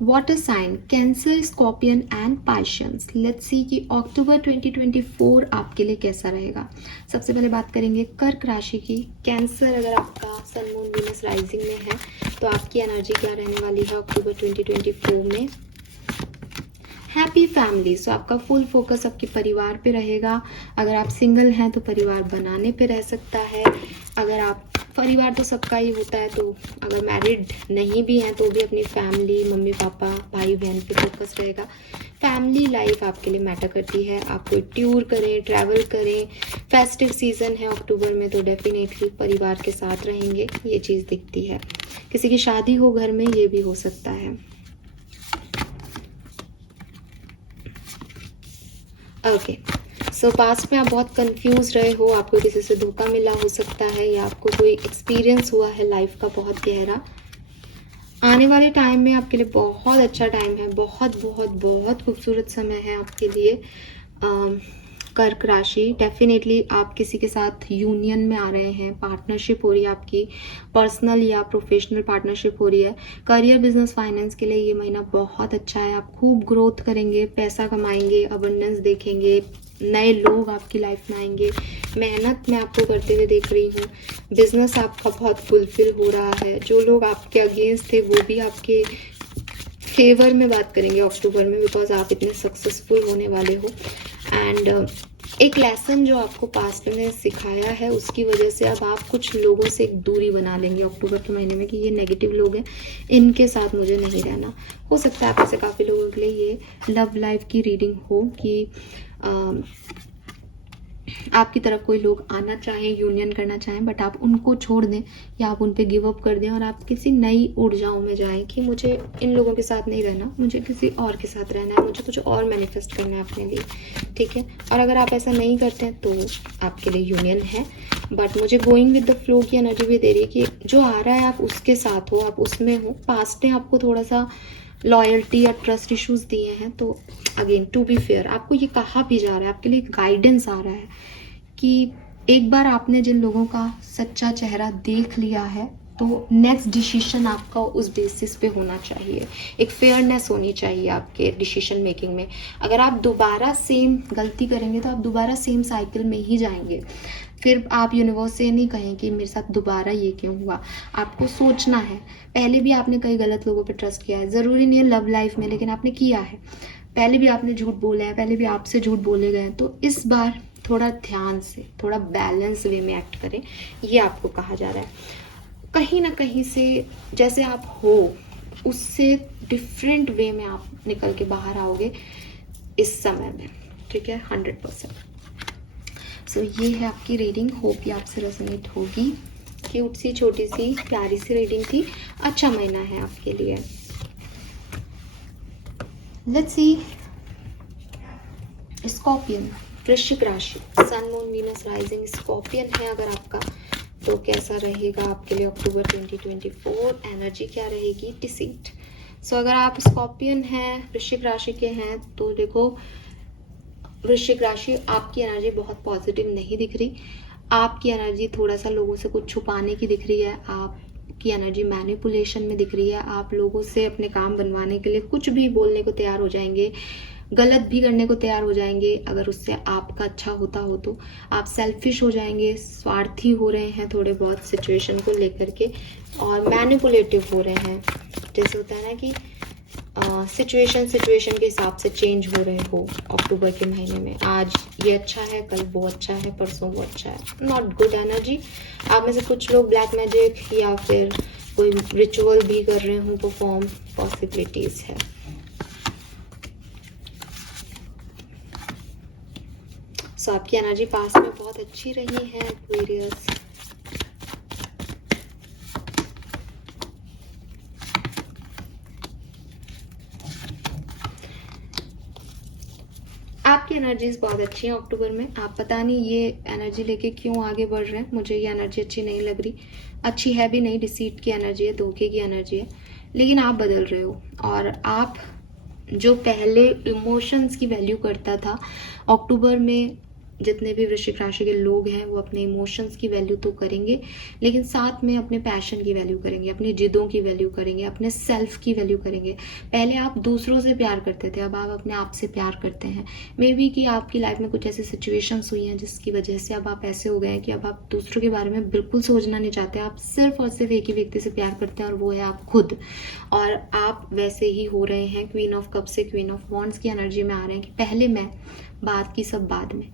Water sign Cancer, Scorpion and Pisces. Let's see कि अक्टूबर 2024 आपके लिए कैसा रहेगा। सबसे पहले बात करेंगे कर्क राशि की। कैंसर अगर आपका सन मून वीनस राइजिंग में है तो आपकी एनर्जी क्या रहने वाली है अक्टूबर 2024 में। हैप्पी फैमिली, सो आपका फुल फोकस आपके परिवार पे रहेगा। अगर आप सिंगल हैं तो परिवार बनाने पे रह सकता है। अगर आप, परिवार तो सबका ही होता है, तो अगर मैरिड नहीं भी हैं तो भी अपनी फैमिली, मम्मी पापा, भाई बहन पे फोकस रहेगा। फैमिली लाइफ आपके लिए मैटर करती है। आप कोई टूर करें, ट्रैवल करें, फेस्टिव सीजन है अक्टूबर में तो डेफिनेटली परिवार के साथ रहेंगे, ये चीज़ दिखती है। किसी की शादी हो घर में, ये भी हो सकता है। ओके, सो पास्ट में आप बहुत कंफ्यूज रहे हो, आपको किसी से धोखा मिला हो सकता है, या आपको कोई एक्सपीरियंस हुआ है लाइफ का बहुत गहरा। आने वाले टाइम में आपके लिए बहुत अच्छा टाइम है, बहुत बहुत बहुत खूबसूरत समय है आपके लिए। कर्क राशि, डेफिनेटली आप किसी के साथ यूनियन में आ रहे हैं, पार्टनरशिप हो रही है आपकी, पर्सनल या प्रोफेशनल पार्टनरशिप हो रही है। करियर, बिजनेस, फाइनेंस के लिए ये महीना बहुत अच्छा है। आप खूब ग्रोथ करेंगे, पैसा कमाएंगे, अबंडेंस देखेंगे, नए लोग आपकी लाइफ में आएंगे। मेहनत मैं आपको करते हुए देख रही हूँ। बिजनेस आपका बहुत फुलफिल हो रहा है। जो लोग आपके अगेंस्ट थे वो भी आपके फेवर में बात करेंगे अक्टूबर में, बिकॉज आप इतने सक्सेसफुल होने वाले हो। एंड एक लेसन जो आपको पास्ट में सिखाया है उसकी वजह से अब आप कुछ लोगों से एक दूरी बना लेंगे अक्टूबर के महीने में कि ये नेगेटिव लोग हैं, इनके साथ मुझे नहीं रहना। हो सकता है आप ऐसे काफ़ी लोगों के लिए ये लव लाइफ की रीडिंग हो कि आपकी तरफ कोई लोग आना चाहें, यूनियन करना चाहें, बट आप उनको छोड़ दें या आप उन पे गिव अप कर दें और आप किसी नई ऊर्जाओं में जाएं कि मुझे इन लोगों के साथ नहीं रहना, मुझे किसी और के साथ रहना है, मुझे कुछ और मैनिफेस्ट करना है अपने लिए, ठीक है। और अगर आप ऐसा नहीं करते हैं तो आपके लिए यूनियन है, बट मुझे गोइंग विद द फ्लो की एनर्जी भी दे रही है कि जो आ रहा है आप उसके साथ हो, आप उसमें हो। पास्ट ने आपको थोड़ा सा लॉयल्टी या ट्रस्ट इश्यूज दिए हैं, तो अगेन टू बी फेयर आपको ये कहा भी जा रहा है, आपके लिए गाइडेंस आ रहा है कि एक बार आपने जिन लोगों का सच्चा चेहरा देख लिया है तो नेक्स्ट डिसीजन आपका उस बेसिस पे होना चाहिए। एक फेयरनेस होनी चाहिए आपके डिसीजन मेकिंग में। अगर आप दोबारा सेम गलती करेंगे तो आप दोबारा सेम साइकिल में ही जाएंगे। फिर आप यूनिवर्स से नहीं कहें कि मेरे साथ दोबारा ये क्यों हुआ। आपको सोचना है, पहले भी आपने कई गलत लोगों पे ट्रस्ट किया है, ज़रूरी नहीं है लव लाइफ में, लेकिन आपने किया है। पहले भी आपने झूठ बोला है, पहले भी आपसे झूठ बोले गए हैं, तो इस बार थोड़ा ध्यान से, थोड़ा बैलेंस वे में एक्ट करें, ये आपको कहा जा रहा है। कहीं ना कहीं से जैसे आप हो उससे डिफरेंट वे में आप निकल के बाहर आओगे इस समय में, ठीक है, 100%। सो ये है आपकी रीडिंग, होप ये आपसे रेजोनेट होगी। क्यूट सी, छोटी सी, प्यारी सी रीडिंग थी। अच्छा महीना है आपके लिए। लेट्स सी स्कॉर्पियन, वृश्चिक राशि, sun moon Venus rising Scorpion है अगर आपका, तो कैसा रहेगा आपके लिए अक्टूबर 2024, एनर्जी क्या रहेगी। डिसीट। सो अगर आप स्कॉर्पियन हैं, वृश्चिक राशि के हैं, तो देखो वृश्चिक राशि, आपकी एनर्जी बहुत पॉजिटिव नहीं दिख रही। आपकी एनर्जी थोड़ा सा लोगों से कुछ छुपाने की दिख रही है। आपकी एनर्जी मैनिपुलेशन में दिख रही है। आप लोगों से अपने काम बनवाने के लिए कुछ भी बोलने को तैयार हो जाएंगे, गलत भी करने को तैयार हो जाएंगे अगर उससे आपका अच्छा होता हो तो। आप सेल्फिश हो जाएंगे, स्वार्थी हो रहे हैं थोड़े बहुत सिचुएशन को लेकर के, और मैनिपुलेटिव हो रहे हैं। जैसे होता है ना कि सिचुएशन के हिसाब से चेंज हो रहे हो अक्टूबर के महीने में। आज ये अच्छा है, कल वो अच्छा है, परसों वो अच्छा है। Not good energy. आप में से कुछ लोग ब्लैक मैजिक या फिर कोई रिचुअल भी कर रहे हो परफॉर्म, पॉसिबिलिटीज है। सो आपकी एनर्जी पास में बहुत अच्छी रही है एक्वेरियस। आपकी एनर्जीज बहुत अच्छी हैं अक्टूबर में। आप पता नहीं ये एनर्जी लेके क्यों आगे बढ़ रहे हैं, मुझे ये एनर्जी अच्छी नहीं लग रही। अच्छी है भी नहीं, डिसीट की एनर्जी है, धोखे की एनर्जी है, लेकिन आप बदल रहे हो। और आप जो पहले इमोशंस की वैल्यू करता था, अक्टूबर में जितने भी वृश्चिक राशि के लोग हैं वो अपने इमोशंस की वैल्यू तो करेंगे, लेकिन साथ में अपने पैशन की वैल्यू करेंगे, अपनी जिद्दों की वैल्यू करेंगे, अपने सेल्फ की वैल्यू करेंगे। पहले आप दूसरों से प्यार करते थे, अब आप अपने आप से प्यार करते हैं। मे बी कि आपकी लाइफ में कुछ ऐसी सिचुएशंस हुई हैं जिसकी वजह से अब आप ऐसे हो गए हैं कि अब आप दूसरों के बारे में बिल्कुल सोचना नहीं चाहते। आप सिर्फ और सिर्फ एक ही व्यक्ति से प्यार करते हैं और वो है आप खुद। और आप वैसे ही हो रहे हैं। क्वीन ऑफ कप से क्वीन ऑफ वॉन्ड्स की एनर्जी में आ रहे हैं कि पहले मैं, बात की सब बाद में।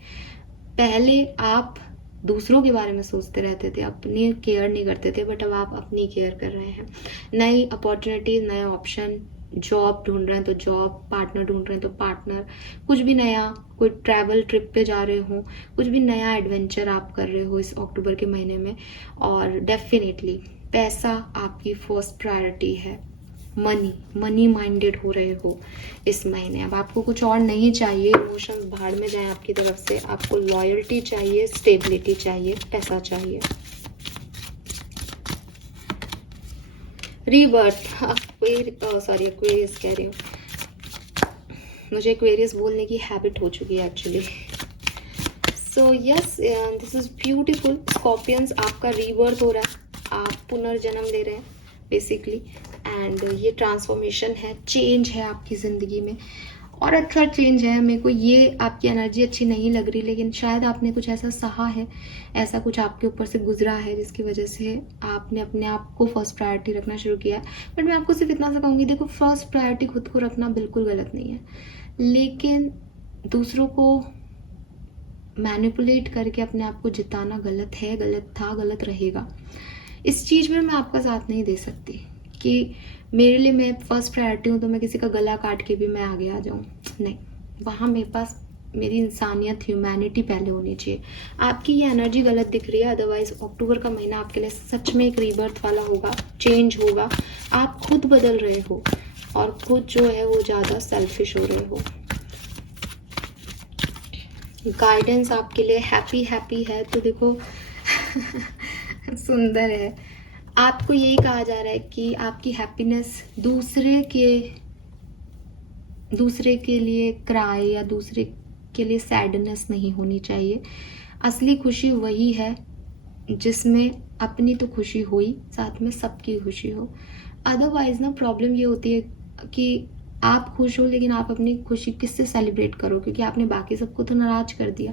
पहले आप दूसरों के बारे में सोचते रहते थे, अपनी केयर नहीं करते थे, बट अब आप अपनी केयर कर रहे हैं। नई अपॉर्चुनिटीज, नए ऑप्शन, जॉब ढूंढ रहे हैं तो जॉब, पार्टनर ढूंढ रहे हैं तो पार्टनर, कुछ भी नया, कोई ट्रैवल ट्रिप पे जा रहे हो, कुछ भी नया एडवेंचर आप कर रहे हो इस अक्टूबर के महीने में। और डेफिनेटली पैसा आपकी फर्स्ट प्रायोरिटी है। मनी माइंडेड हो रहे हो इस महीने। अब आपको कुछ और नहीं चाहिए, इमोशंस भाड़ में जाए आपकी तरफ से। आपको लॉयल्टी चाहिए, स्टेबिलिटी चाहिए, पैसा चाहिए। रीबर्थ, सॉरी एक्वेरियस कह रही हूँ, मुझे एक्वेरियस बोलने की हैबिट हो चुकी है actually. So yes, this is beautiful. Scorpions, आपका रीबर्थ हो रहा है, आप पुनर्जन्म ले रहे हैं बेसिकली। एंड ये ट्रांसफॉर्मेशन है, चेंज है आपकी ज़िंदगी में, और अच्छा चेंज है। मेरे को ये आपकी एनर्जी अच्छी नहीं लग रही, लेकिन शायद आपने कुछ ऐसा सहा है, ऐसा कुछ आपके ऊपर से गुजरा है जिसकी वजह से आपने अपने आप को फर्स्ट प्रायोरिटी रखना शुरू किया है। बट मैं आपको सिर्फ इतना सा कहूँगी, देखो फर्स्ट प्रायोरिटी खुद को रखना बिल्कुल गलत नहीं है, लेकिन दूसरों को मैनिपुलेट करके अपने आप को जिताना गलत है, गलत था, गलत रहेगा। इस चीज़ में मैं आपका साथ नहीं दे सकती कि मेरे लिए मैं फर्स्ट प्रायोरिटी हूँ तो मैं किसी का गला काट के भी मैं आगे आ जाऊँ, नहीं। वहाँ मेरे पास मेरी इंसानियत, ह्यूमैनिटी पहले होनी चाहिए। आपकी ये एनर्जी गलत दिख रही है, अदरवाइज अक्टूबर का महीना आपके लिए सच में एक रीबर्थ वाला होगा, चेंज होगा। आप खुद बदल रहे हो और खुद जो है वो ज़्यादा सेल्फिश हो रहे हो। गाइडेंस आपके लिए हैप्पी है, तो देखो सुंदर है। आपको यही कहा जा रहा है कि आपकी हैप्पीनेस दूसरे के लिए क्राई या दूसरे के लिए सैडनेस नहीं होनी चाहिए। असली खुशी वही है जिसमें अपनी तो खुशी हो ही, साथ में सबकी खुशी हो। अदरवाइज ना प्रॉब्लम ये होती है कि आप खुश हो, लेकिन आप अपनी खुशी किससे सेलिब्रेट करो, क्योंकि आपने बाकी सबको तो नाराज कर दिया।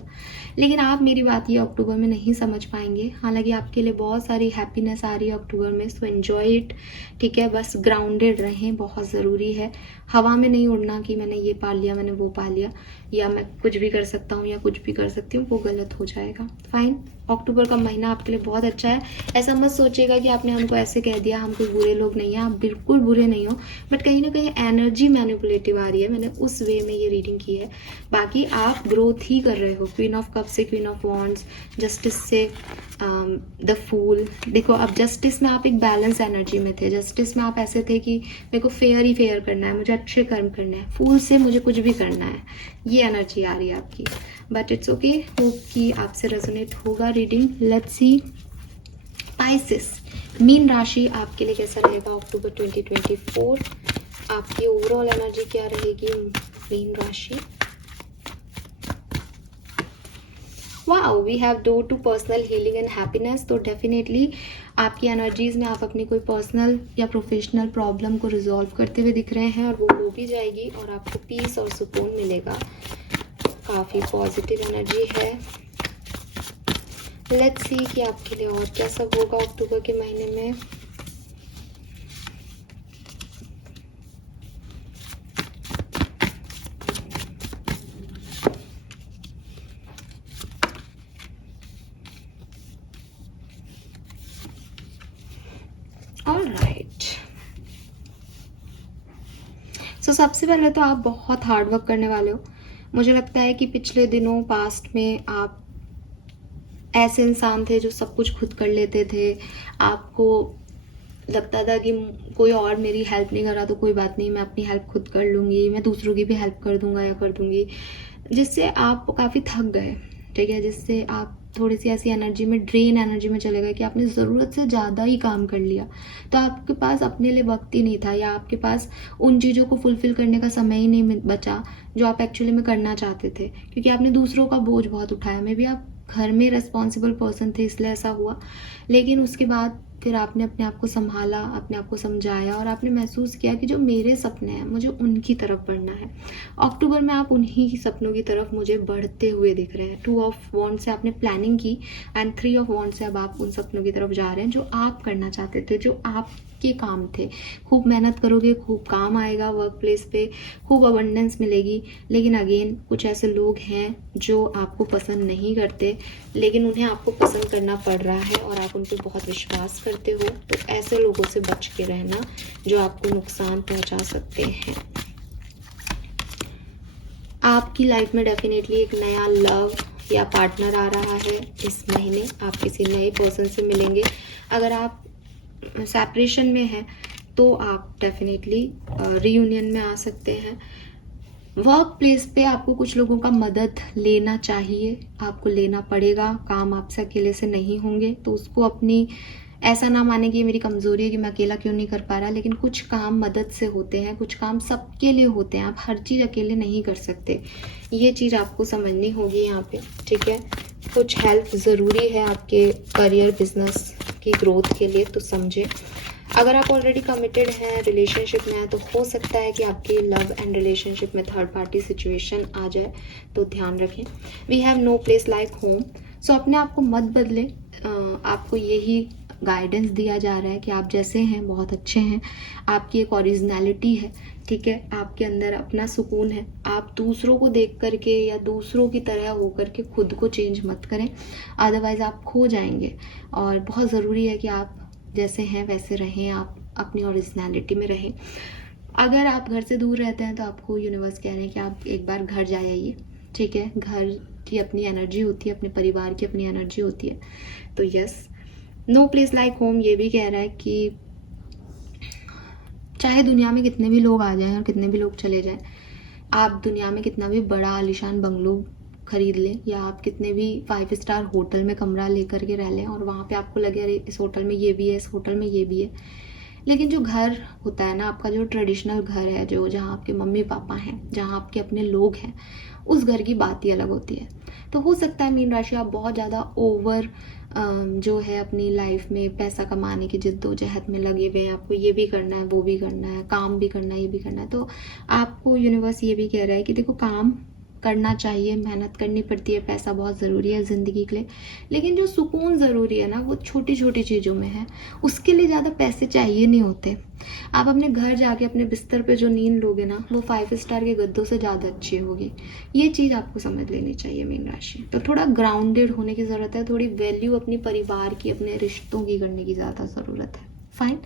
लेकिन आप मेरी बात ये अक्टूबर में नहीं समझ पाएंगे। हालांकि आपके लिए बहुत सारी हैप्पीनेस आ रही है अक्टूबर में, सो एन्जॉय इट, ठीक है। बस ग्राउंडेड रहें, बहुत ज़रूरी है। हवा में नहीं उड़ना कि मैंने ये पा लिया, मैंने वो पा लिया, या मैं कुछ भी कर सकता हूँ या कुछ भी कर सकती हूँ, वो गलत हो जाएगा। फाइन, अक्टूबर का महीना आपके लिए बहुत अच्छा है। ऐसा मत सोचिएगा कि आपने हमको ऐसे कह दिया, हम कोई बुरे लोग नहीं हैं, आप बिल्कुल बुरे नहीं हो, बट कहीं ना कहीं एनर्जी मैनिपुलेटिव आ रही है, मैंने उस वे में ये रीडिंग की है। बाकी आप ग्रोथ ही कर रहे हो। क्वीन ऑफ कप से क्वीन ऑफ वॉन्ड्स, जस्टिस से द फूल। देखो अब जस्टिस में आप एक बैलेंस एनर्जी में थे, जस्टिस में आप ऐसे थे कि मेरे को फेयर ही फेयर करना है, मुझे अच्छे कर्म करने हैं, फूल से मुझे कुछ भी करना है, ये एनर्जी आ रही है आपकी। बट इट्स ओके, होप कि आपसे रेजोनेट होगा reading. Let's see spices, mean राशि आपके लिए कैसा रहेगा अक्टूबर 2024। आपकी ओवरऑल एनर्जी क्या रहेगी मीन राशि। Wow, we have door to personal healing and happiness. तो डेफिनेटली आपकी एनर्जीज में आप अपनी कोई पर्सनल या प्रोफेशनल प्रॉब्लम को रिजॉल्व करते हुए दिख रहे हैं, और वो हो भी जाएगी और आपको पीस और सुकून मिलेगा। काफ़ी पॉजिटिव एनर्जी है। लेट्स सी कि आपके लिए और क्या सब होगा अक्टूबर के महीने में। ऑलराइट, सो सबसे पहले तो आप बहुत हार्ड वर्क करने वाले हो। मुझे लगता है कि पिछले दिनों पास्ट में आप ऐसे इंसान थे जो सब कुछ खुद कर लेते थे। आपको लगता था कि कोई और मेरी हेल्प नहीं कर रहा तो कोई बात नहीं, मैं अपनी हेल्प खुद कर लूँगी, मैं दूसरों की भी हेल्प कर दूँगा या कर दूँगी, जिससे आप काफ़ी थक गए, ठीक है, जिससे आप थोड़ी सी ऐसी एनर्जी में, ड्रेन एनर्जी में चले गए कि आपने ज़रूरत से ज़्यादा ही काम कर लिया, तो आपके पास अपने लिए वक्त ही नहीं था, या आपके पास उन चीज़ों को फुलफ़िल करने का समय ही नहीं बचा जो आप एक्चुअली में करना चाहते थे, क्योंकि आपने दूसरों का बोझ बहुत उठाया। मे बी आप घर में रिस्पॉन्सिबल पर्सन थे इसलिए ऐसा हुआ, लेकिन उसके बाद फिर आपने अपने आप को संभाला, अपने आप को समझाया, और आपने महसूस किया कि जो मेरे सपने हैं मुझे उनकी तरफ बढ़ना है। अक्टूबर में आप उन्हीं की सपनों की तरफ मुझे बढ़ते हुए दिख रहे हैं। 2 ऑफ वॉन्ड से आपने प्लानिंग की एंड 3 ऑफ वॉन्ड से अब आप उन सपनों की तरफ जा रहे हैं जो आप करना चाहते थे, जो आपके काम थे। खूब मेहनत करोगे, खूब काम आएगा वर्क प्लेस पे, खूब अबंडेंस मिलेगी, लेकिन अगेन कुछ ऐसे लोग हैं जो आपको पसंद नहीं करते, लेकिन उन्हें आपको पसंद करना पड़ रहा है और आप उन पर बहुत विश्वास करते हो। तो ऐसे लोगों से बच के रहना जो आपको नुकसान पहुंचा सकते हैं। आपकी लाइफ में डेफिनेटली एक नया लव या पार्टनर आ रहा है इस महीने। आप किसी नए पर्सन से मिलेंगे। अगर आप सेपरेशन में हैं तो आप डेफिनेटली रीयूनियन में आ सकते हैं। वर्क प्लेस पे आपको कुछ लोगों का मदद लेना चाहिए, आपको लेना पड़ेगा। काम आपसे अकेले से नहीं होंगे, तो उसको अपनी ऐसा ना माने कि ये मेरी कमज़ोरी है कि मैं अकेला क्यों नहीं कर पा रहा, लेकिन कुछ काम मदद से होते हैं, कुछ काम सबके लिए होते हैं। आप हर चीज़ अकेले नहीं कर सकते, ये चीज़ आपको समझनी होगी यहाँ पे, ठीक है। कुछ हेल्प ज़रूरी है आपके करियर बिजनेस की ग्रोथ के लिए, तो समझे। अगर आप ऑलरेडी कमिटेड हैं, रिलेशनशिप में हैं, तो हो सकता है कि आपकी लव एंड रिलेशनशिप में थर्ड पार्टी सिचुएशन आ जाए, तो ध्यान रखें। We have no place like home. So अपने आप को मत बदलें। आपको यही गाइडेंस दिया जा रहा है कि आप जैसे हैं बहुत अच्छे हैं, आपकी एक ओरिजिनलिटी है, ठीक है। आपके अंदर अपना सुकून है। आप दूसरों को देख करके या दूसरों की तरह होकर के खुद को चेंज मत करें, अदरवाइज़ आप खो जाएंगे। और बहुत ज़रूरी है कि आप जैसे हैं वैसे रहें, आप अपनी ओरिजिनलिटी में रहें। अगर आप घर से दूर रहते हैं तो आपको यूनिवर्स कह रहे हैं कि आप एक बार घर जा आइए, ठीक है। घर की अपनी एनर्जी होती है, अपने परिवार की अपनी एनर्जी होती है। तो yes, no place like home ये भी कह रहा है कि चाहे दुनिया में कितने भी लोग आ जाएं और कितने भी लोग चले जाएं, आप दुनिया में कितना भी बड़ा आलीशान बंगलो खरीद लें, या आप कितने भी 5 स्टार होटल में कमरा लेकर के रह लें और वहाँ पे आपको लगे अरे इस होटल में ये भी है, इस होटल में ये भी है, लेकिन जो घर होता है ना आपका, जो ट्रेडिशनल घर है, जो जहाँ आपके मम्मी पापा हैं, जहाँ आपके अपने लोग हैं, उस घर की बात ही अलग होती है। तो हो सकता है मीन राशि आप बहुत ज़्यादा ओवर जो है अपनी लाइफ में पैसा कमाने की जिद्दोजहद में लगे हुए हैं, आपको ये भी करना है, वो भी करना है, काम भी करना है, ये भी करना है। तो आपको यूनिवर्स ये भी कह रहा है कि देखो, काम करना चाहिए, मेहनत करनी पड़ती है, पैसा बहुत ज़रूरी है ज़िंदगी के लिए, लेकिन जो सुकून ज़रूरी है ना वो छोटी छोटी चीज़ों में है। उसके लिए ज़्यादा पैसे चाहिए नहीं होते। आप अपने घर जाके अपने बिस्तर पे जो नींद लोगे ना, वो 5 स्टार के गद्दों से ज़्यादा अच्छी होगी। ये चीज़ आपको समझ लेनी चाहिए मीन राशि। तो थोड़ा ग्राउंडेड होने की ज़रूरत है, थोड़ी वैल्यू अपनी परिवार की, अपने रिश्तों की करने की ज़्यादा ज़रूरत है। Fine,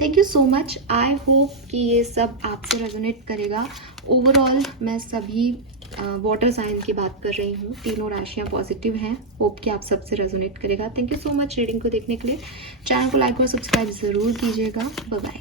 thank you so much. I hope कि ये सब आपसे रेजोनेट करेगा। ओवरऑल मैं सभी वाटर साइन की बात कर रही हूँ, तीनों राशियाँ पॉजिटिव हैं। होप कि आप सबसे रेजोनेट करेगा। Thank you so much reading को देखने के लिए। चैनल को लाइक और सब्सक्राइब ज़रूर कीजिएगा। Bye bye.